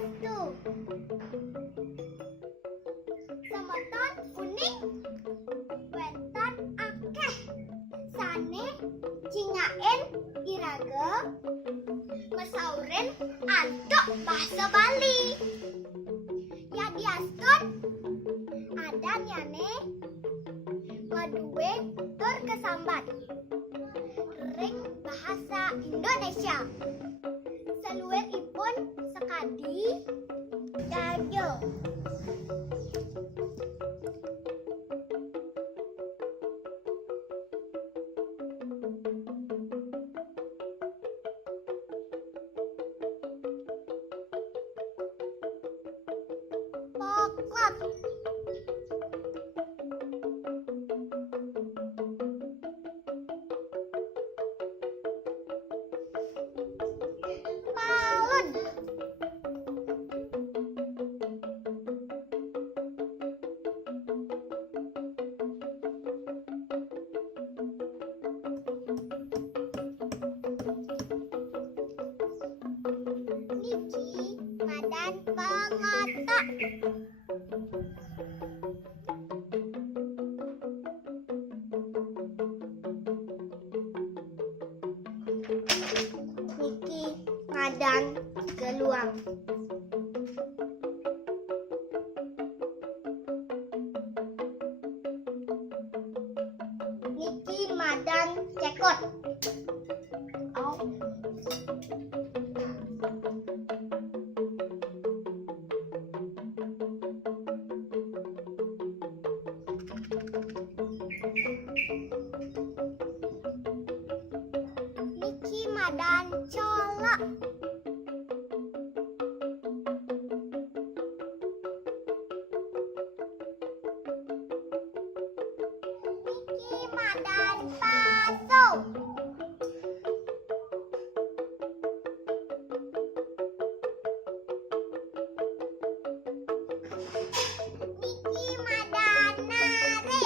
Swastiastu. Semeton kuning weton akeh sane cingaen irage mesauren adok bahasa Bali. Yadiastun ada nyane ngaduwe tur kesambat ring bahasa Indonesia. Saluwihipun sekadi dados. Poklot palun niki madan pengotak. Niki madan geluang. Niki madan cekot. Au. Niki madan colok. Niki madan paso. Niki madan nare.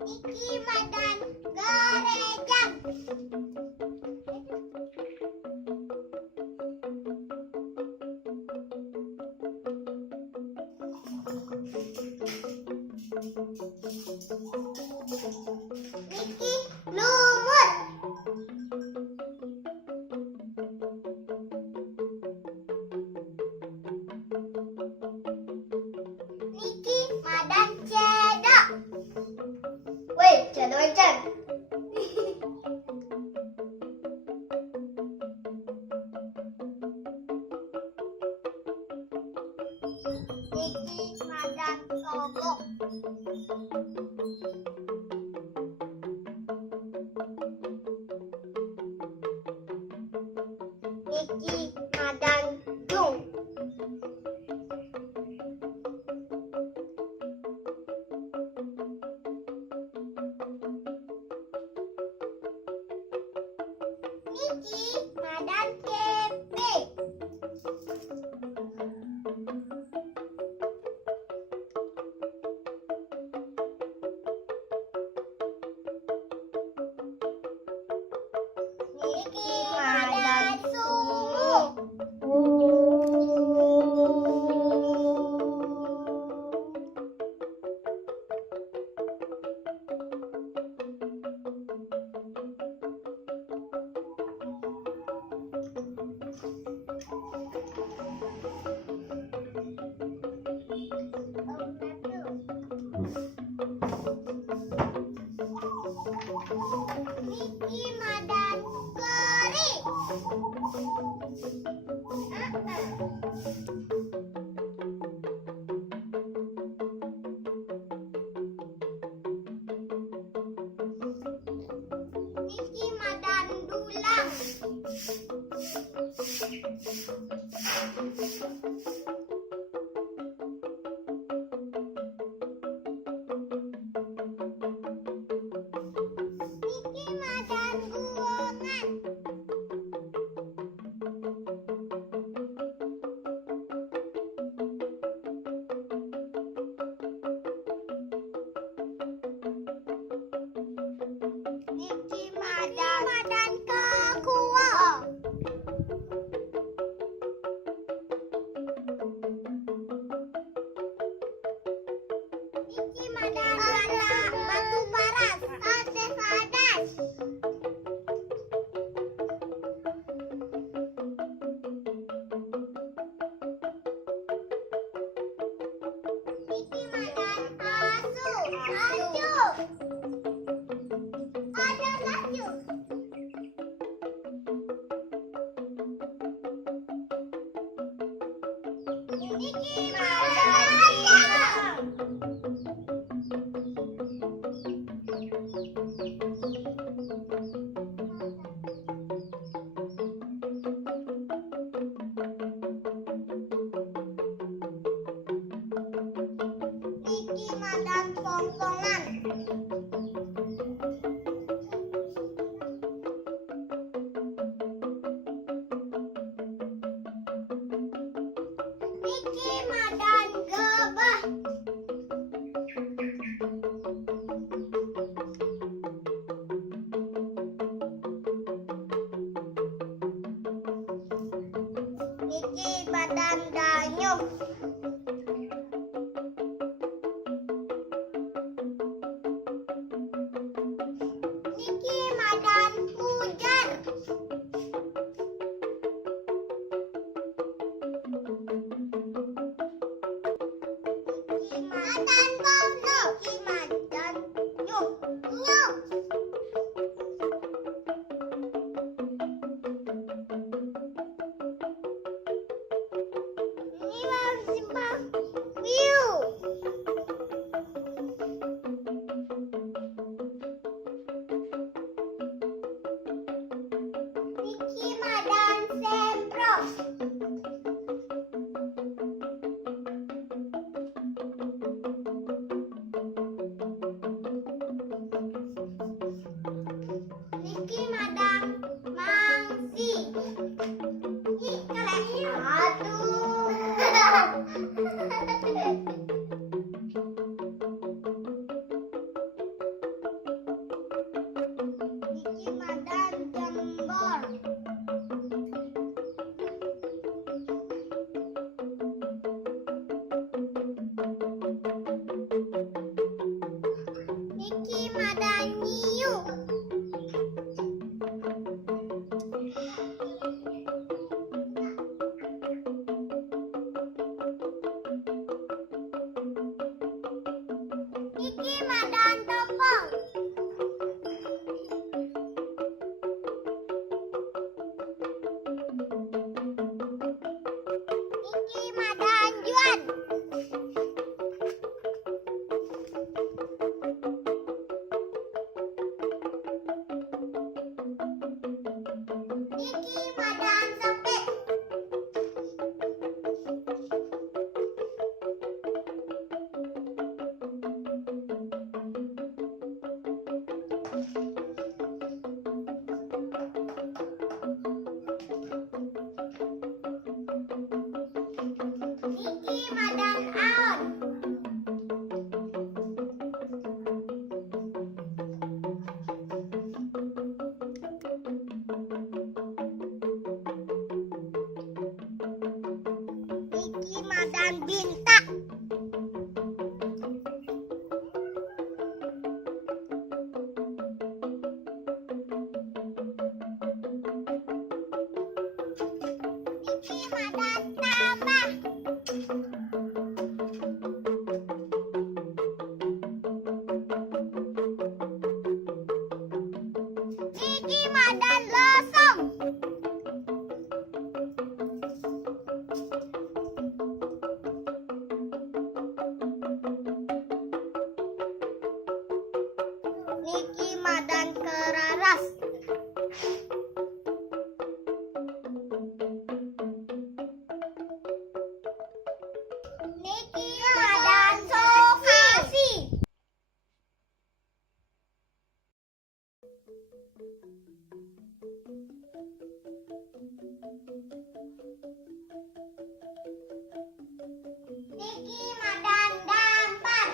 Niki madan gerejang. Niki lumut. Niki madan cedok. Weh, cedok encen. Niki madan sogok. Niki madan dung. Niki madan kepe. Niki madan sungu. Niki madan keri. Niki madan dulang. Niki madan guongan. Niki madan silang. Niki madan pongpongan. Niki madan gebah. Niki madan danyuh. Niki madan hujan. Niki madan bono. Niki madan nyuh. Nyuh. Ini mau simpang view. Niki madan sempro. Niki madan mangsi. Ih, kalian aduh. Niki madan jembor. Niki madan nyiu. Niki madan topong. Niki madan juan. Niki madan sepe. Niki madan aon. Niki madan binta. Niki madan tambah. Niki madan losong. Niki madan keraras. Niki madan sokasi. Niki madan dampar.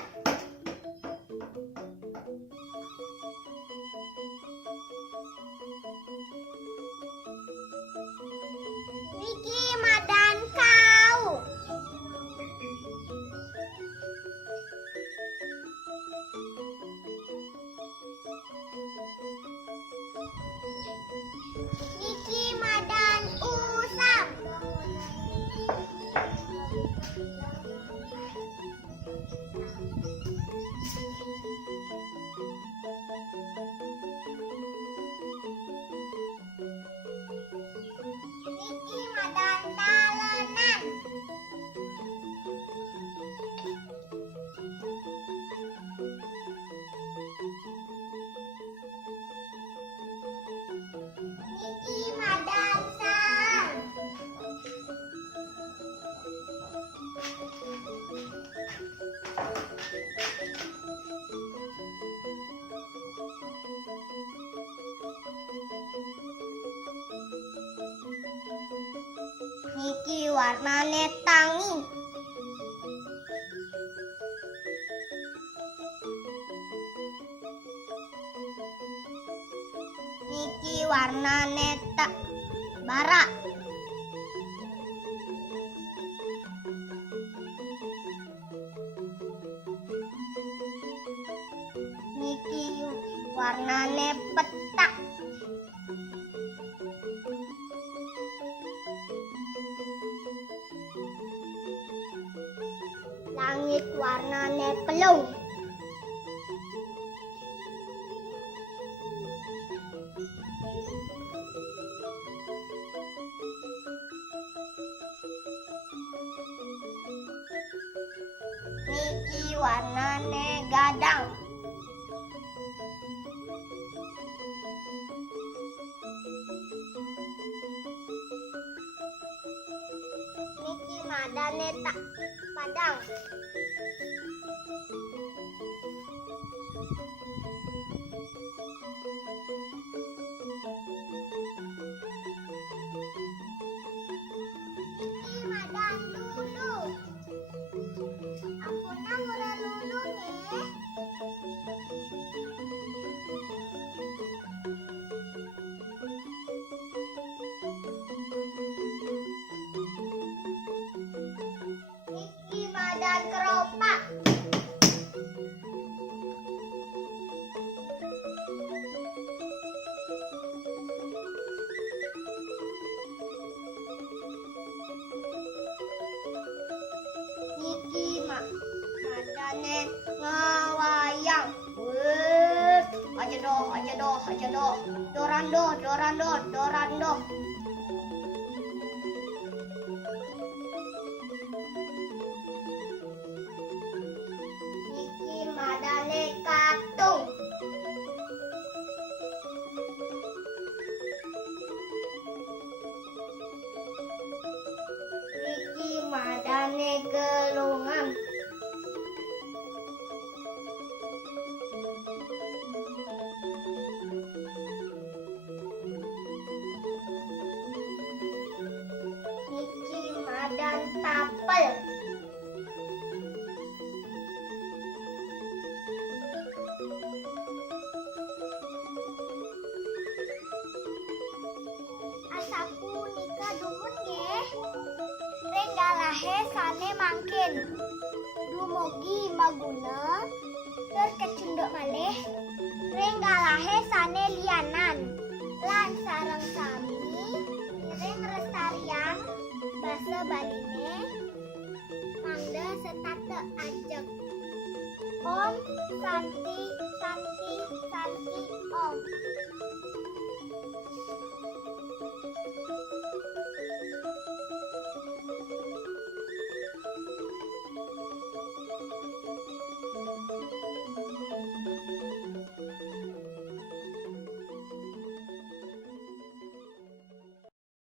Niki madan kau. warnane tangi. Niki warnane bara. Niki warnane petak. Langit warnane pelung. Niki warnane gadang. Niki madane tak padang. Niki madan lulu. Ampuna murah lulu nih. Niki madan keropak. Niki madane ngawayang. Aja doh. Dorando. Niki madane katung. Niki madane gelungan. Niki madan tapel. Asaku nika dumun nggih. Renggalahe sane mangkin. Dumugi maguna tur kecunduk malih. Renggalahe sane lianan. Lan sareng sami miring restarian basa Baline. Mangde setate ajeg. Om santi om.